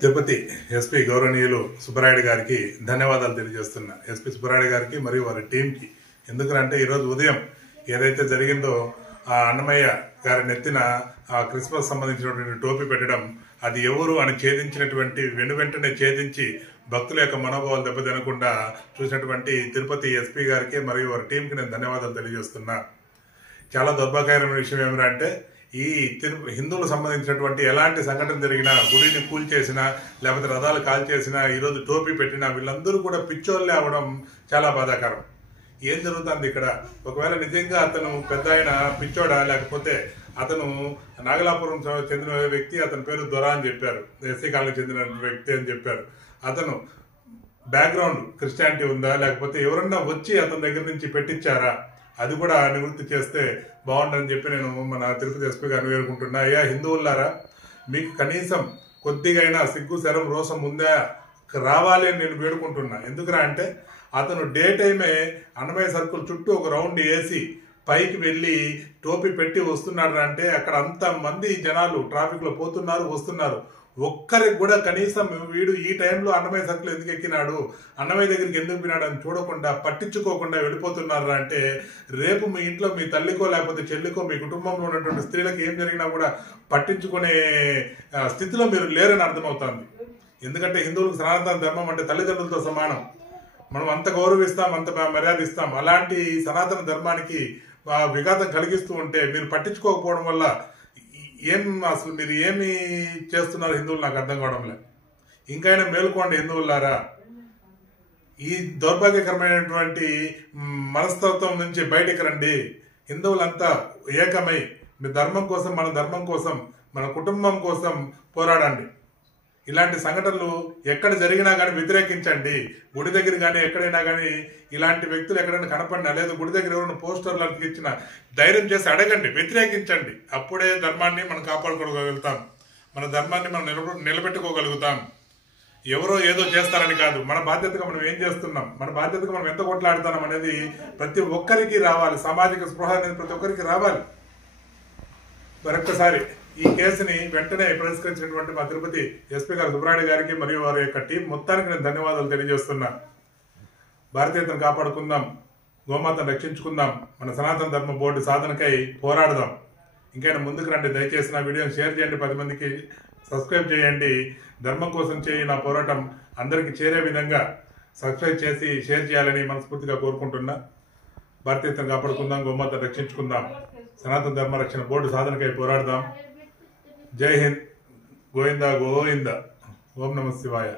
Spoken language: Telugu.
తిరుపతి ఎస్పీ గౌరవనీయులు సుబ్బరాయుడు గారికి ధన్యవాదాలు తెలియజేస్తున్నా. ఎస్పీ సుబ్బరాయుడు గారికి మరియు వారి టీంకి. ఎందుకంటే ఈరోజు ఉదయం ఏదైతే జరిగిందో ఆ అన్నమయ్య గారి నెత్తిన ఆ క్రిస్మస్ సంబంధించినటువంటి టోపీ పెట్టడం, అది ఎవరు అని ఛేదించినటువంటి వెంటనే ఛేదించి భక్తుల యొక్క మనోభావాలు దెబ్బతినకుండా చూసినటువంటి తిరుపతి ఎస్పీ గారికి మరియు వారి టీంకి నేను ధన్యవాదాలు తెలియజేస్తున్నా. చాలా దౌర్భాగ్యకరమైన విషయం ఏమిటంటే ఈ హిందువులకు సంబంధించినటువంటి ఎలాంటి సంఘటన జరిగినా, గుడిని కూల్చేసినా లేకపోతే రథాలు కాల్చేసినా, ఈరోజు టోపీ పెట్టినా వీళ్ళందరూ కూడా పిచ్చోళ్ళే అవడం చాలా బాధాకరం. ఏం జరుగుతుంది ఇక్కడ? ఒకవేళ నిజంగా అతను పెద్ద ఆయన పిచ్చోడా, లేకపోతే అతను నాగలాపురం చెందిన వ్యక్తి, అతని పేరు దొర అని చెప్పారు, ఎస్సీ కాలనీకి చెందిన వ్యక్తి అని చెప్పారు. అతను బ్యాక్గ్రౌండ్ క్రిస్టియానిటీ ఉందా, లేకపోతే ఎవరన్నా వచ్చి అతని దగ్గర నుంచి పెట్టించారా, అది కూడా నివృత్తి చేస్తే బాగుంటుందని చెప్పి నేను మన తిరుపతి ఎస్పీ గారిని వేడుకుంటున్నా. అయ్యా హిందువులారా, మీకు కనీసం కొద్దిగైనా సిగ్గు శరం రోసం ఉందా రావాలి అని నేను వేడుకుంటున్నా. ఎందుకురా అంటే అతను డే టైమే అన్నమయ్య సర్కిల్ చుట్టూ ఒక రౌండ్ వేసి పైకి వెళ్ళి టోపీ పెట్టి వస్తున్నాడు అంటే అక్కడ అంత మంది జనాలు ట్రాఫిక్ లో పోతున్నారు వస్తున్నారు. ఒక్కరికి కూడా కనీసం వీడు ఈ టైంలో అన్నమయ్య సర్కిల్ ఎందుకు ఎక్కినాడు, అన్నమయ్య దగ్గరికి ఎందుకు పోయినాడు అని చూడకుండా పట్టించుకోకుండా వెళ్ళిపోతున్నారు అంటే రేపు మీ ఇంట్లో మీ తల్లికో లేకపోతే చెల్లికో మీ కుటుంబంలో ఉన్నటువంటి స్త్రీలకు ఏం జరిగినా కూడా పట్టించుకునే స్థితిలో మీరు లేరని అర్థమవుతుంది. ఎందుకంటే హిందువులకు సనాతన ధర్మం అంటే తల్లిదండ్రులతో సమానం. మనం అంత గౌరవిస్తాం, అంత మర్యాద ఇస్తాం. అలాంటి సనాతన ధర్మానికి విఘాతం కలిగిస్తూ ఉంటే మీరు పట్టించుకోకపోవడం వల్ల అసలు మీరు ఏమి చేస్తున్నారు హిందువులు నాకు అర్థం కావడం లేదు. ఇంకైనా మేలుకోండి హిందువులారా. ఈ దౌర్భాగ్యకరమైనటువంటి మనస్తత్వం నుంచి బయటికి రండి. హిందువులంతా ఏకమై మీ ధర్మం కోసం, మన ధర్మం కోసం, మన కుటుంబం కోసం పోరాడండి. ఇలాంటి సంఘటనలు ఎక్కడ జరిగినా కానీ వ్యతిరేకించండి. గుడి దగ్గర కానీ ఎక్కడైనా కానీ ఇలాంటి వ్యక్తులు ఎక్కడైనా కనపడినా, లేదా గుడి దగ్గర ఎవరైనా పోస్టర్లు ఇచ్చిన ధైర్యం చేసి అడగండి, వ్యతిరేకించండి. అప్పుడే ధర్మాన్ని మనం కాపాడుకోగలుగుతాం, మన ధర్మాన్ని మనం నిలబెట్టుకోగలుగుతాం. ఎవరో ఏదో చేస్తారని కాదు, మన బాధ్యతగా మనం ఏం చేస్తున్నాం, మన బాధ్యతగా మనం ఎంత కొట్లాడుతున్నాం అనేది ప్రతి ఒక్కరికి రావాలి. సామాజిక స్పృహ అనేది ప్రతి ఒక్కరికి రావాలి. మరొక్కసారి ఈ కేసుని వెంటనే పరిష్కరించినటువంటి మా తిరుపతి ఎస్పీ గారు సుబ్బరాయుడు గారికి మరియు వారి యొక్క టీం మొత్తానికి నేను ధన్యవాదాలు తెలియజేస్తున్నా. భారతీయతను కాపాడుకుందాం, గోమాతను రక్షించుకుందాం, మన సనాతన ధర్మ బోర్డు సాధనకై పోరాడదాం. ఇంకైనా ముందుకు రండి. దయచేసి నా వీడియోని షేర్ చేయండి, 10 మందికి సబ్స్క్రైబ్ చేయండి. ధర్మం కోసం చేయి నా పోరాటం అందరికీ చేరే విధంగా సబ్స్క్రైబ్ చేసి షేర్ చేయాలని మనస్ఫూర్తిగా కోరుకుంటున్నా. భారతీయతను కాపాడుకుందాం, గోమాతను రక్షించుకుందాం, సనాతన ధర్మ రక్షణ బోర్డు సాధనకై పోరాడదాం. జై హింద్, గోవిందా గోవింద, ఓం నమః శివాయ.